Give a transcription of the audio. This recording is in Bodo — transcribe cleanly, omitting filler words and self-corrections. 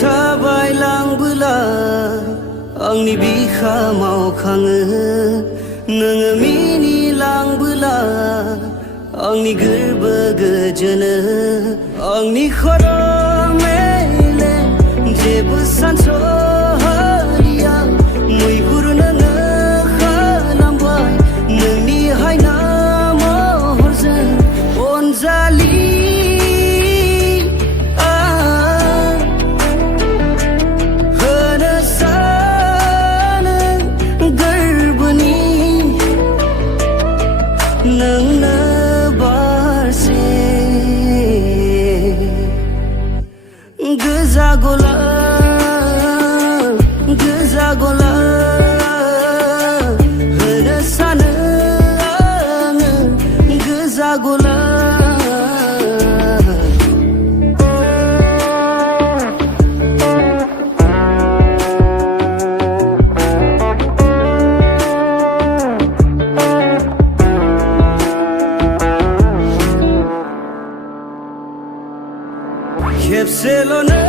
थाबायलांबोला आंनि बिखामाव खाङो नोङो मिनिलांबोला आंनि गोरबो गोजोनो आंनि खर' मेलेम जेबो सानस'हालिया मैहुर नोङो खालामबाय नोंनि हायना महरजों अनजालि नोंनो बारसे गोजा गला होनो सानो आङो गोजा गला खेबसेल'नो